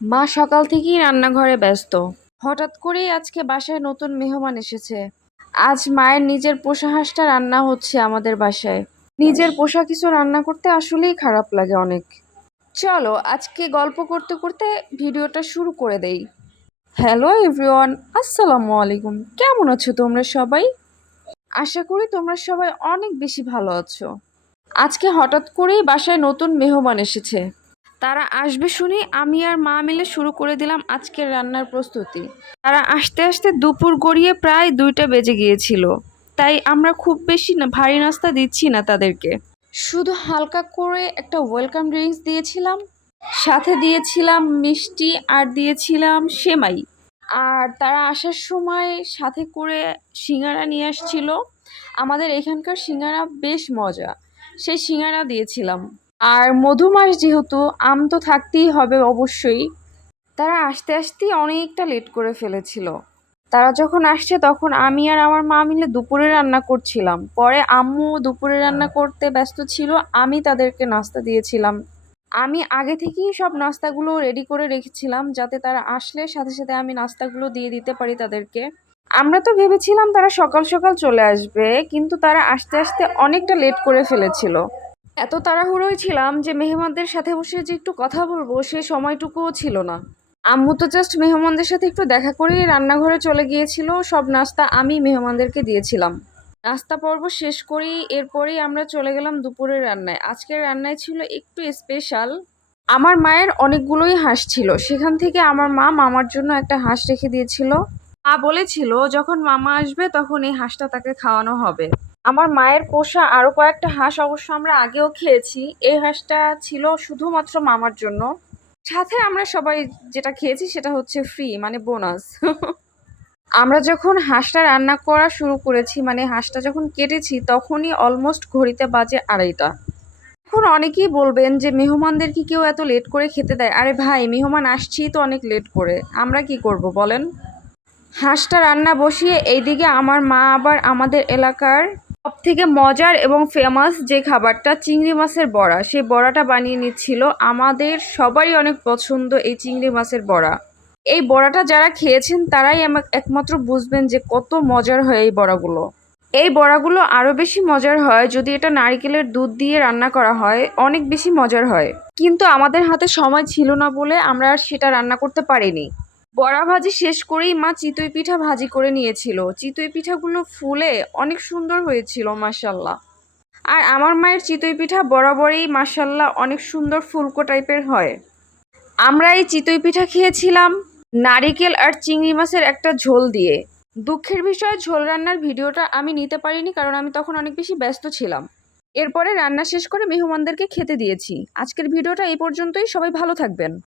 মা সকাল থেকেই রান্নাঘরে ব্যস্ত। হঠাৎ করেই আজকে বাসায় নতুন মেহমান এসেছে। আজ মায়ের নিজের পোষা হাঁসটা রান্না হচ্ছে আমাদের বাসায়। নিজের পোষা কিছু রান্না করতে আসলেই খারাপ লাগে অনেক। চলো আজকে গল্প করতে করতে ভিডিওটা শুরু করে দেই। হ্যালো এভরিওয়ান, আসসালামু আলাইকুম। কেমন আছো তোমরা সবাই? আশা করি তোমরা সবাই অনেক বেশি ভালো আছো। আজকে হঠাৎ করেই বাসায় নতুন মেহমান এসেছে। তারা আসবে শুনে আমি আর মা মিলে শুরু করে দিলাম আজকের রান্নার প্রস্তুতি। তারা আসতে আসতে দুপুর গড়িয়ে প্রায় 2টা বেজে গিয়েছিল। তাই আমরা খুব বেশি না ভারী নাস্তা দিচ্ছি না তাদেরকে। শুধু হালকা করে একটা ওয়েলকাম ড্রিঙ্কস দিয়েছিলাম, সাথে দিয়েছিলাম মিষ্টি আর দিয়েছিলাম সেমাই। আর তারা আসার সময় সাথে করে সিঙ্গারা নিয়ে আসছিল। আমাদের এখানকার সিঙ্গারা বেশ মজা, সেই সিঙ্গারা দিয়েছিলাম। আর মধু মাস যেহেতু আম তো থাকতেই হবে অবশ্যই। তারা আসতে আসতেই অনেকটা লেট করে ফেলেছিল। তারা যখন আসছে তখন আমি আর আমার মা মিলে দুপুরে রান্না করছিলাম। পরে আম্মু দুপুরে রান্না করতে ব্যস্ত ছিল, আমি তাদেরকে নাস্তা দিয়েছিলাম। আমি আগে থেকেই সব নাস্তাগুলো রেডি করে রেখেছিলাম যাতে তারা আসলে সাথে সাথে আমি নাস্তাগুলো দিয়ে দিতে পারি তাদেরকে। আমরা তো ভেবেছিলাম তারা সকাল সকাল চলে আসবে, কিন্তু তারা আসতে আসতে অনেকটা লেট করে ফেলেছিল। এত তাড়াহুড়োয় ছিলাম যে মেহমানদের সাথে বসে যে একটু কথা বলবো সে সময়টুকুও ছিল না। আম্মু তো জাস্ট মেহমানদের সাথে একটু দেখা করেই রান্নাঘরে চলে গিয়েছিল। সব নাস্তা আমি মেহমানদেরকে দিয়েছিলাম। নাস্তা পর্ব শেষ করেই এরপরেই আমরা চলে গেলাম দুপুরের রান্নায়। আজকের রান্নায় ছিল একটু স্পেশাল। আমার মায়ের অনেকগুলোই হাঁস ছিল, সেখান থেকে আমার মা মামার জন্য একটা হাঁস রেখে দিয়েছিল। মা বলেছিল যখন মামা আসবে তখন এই হাঁসটা তাকে খাওয়ানো হবে। আমার মায়ের পোষা আরো কয়েকটা হাঁস অবশ্য আমরা আগেও খেয়েছি। এই হাঁসটা ছিল শুধুমাত্র মামার জন্য। সাথে আমরা সবাই যেটা খেয়েছি সেটা হচ্ছে ফ্রি, মানে বোনাস। আমরা যখন হাঁসটা রান্না করা শুরু করেছি, মানে হাঁসটা যখন কেটেছি, তখনই অলমোস্ট ঘড়িতে বাজে 2:30। এখন অনেকেই বলবেন যে মেহমানদের কি কেউ এত লেট করে খেতে দেয়? আরে ভাই, মেহমান আসছেই তো অনেক লেট করে, আমরা কি করব বলেন। হাঁসটা রান্না বসিয়ে এইদিকে আমার মা আবার আমাদের এলাকার সব থেকে মজার এবং ফেমাস যে খাবারটা চিংড়ি মাছের বড়া, সেই বড়াটা বানিয়ে নিচ্ছিল। আমাদের সবারই অনেক পছন্দ এই চিংড়ি মাছের বড়া। এই বড়াটা যারা খেয়েছেন তারাই একমাত্র বুঝবেন যে কত মজার হয় এই বড়াগুলো। এই বড়াগুলো আরো বেশি মজার হয় যদি এটা নারকেলের দুধ দিয়ে রান্না করা হয়, অনেক বেশি মজার হয়। কিন্তু আমাদের হাতে সময় ছিল না বলে আমরা আর সেটা রান্না করতে পারিনি। বড়া ভাজি শেষ করেই মা চিতই পিঠা ভাজি করে নিয়েছিল। চিতই পিঠাগুলো ফুলে অনেক সুন্দর হয়েছিল মাশাল্লাহ। আর আমার মায়ের চিতই পিঠা বরাবরই মাশাল্লাহ অনেক সুন্দর ফুলকো টাইপের হয়। আমরা এই চিতই পিঠা খেয়েছিলাম নারিকেল আর চিংড়ি মাছের একটা ঝোল দিয়ে। দুঃখের বিষয় ঝোল রান্নার ভিডিওটা আমি নিতে পারিনি, কারণ আমি তখন অনেক বেশি ব্যস্ত ছিলাম। এরপরে রান্না শেষ করে মেহমানদেরকে খেতে দিয়েছি। আজকের ভিডিওটা এই পর্যন্তই। সবাই ভালো থাকবেন।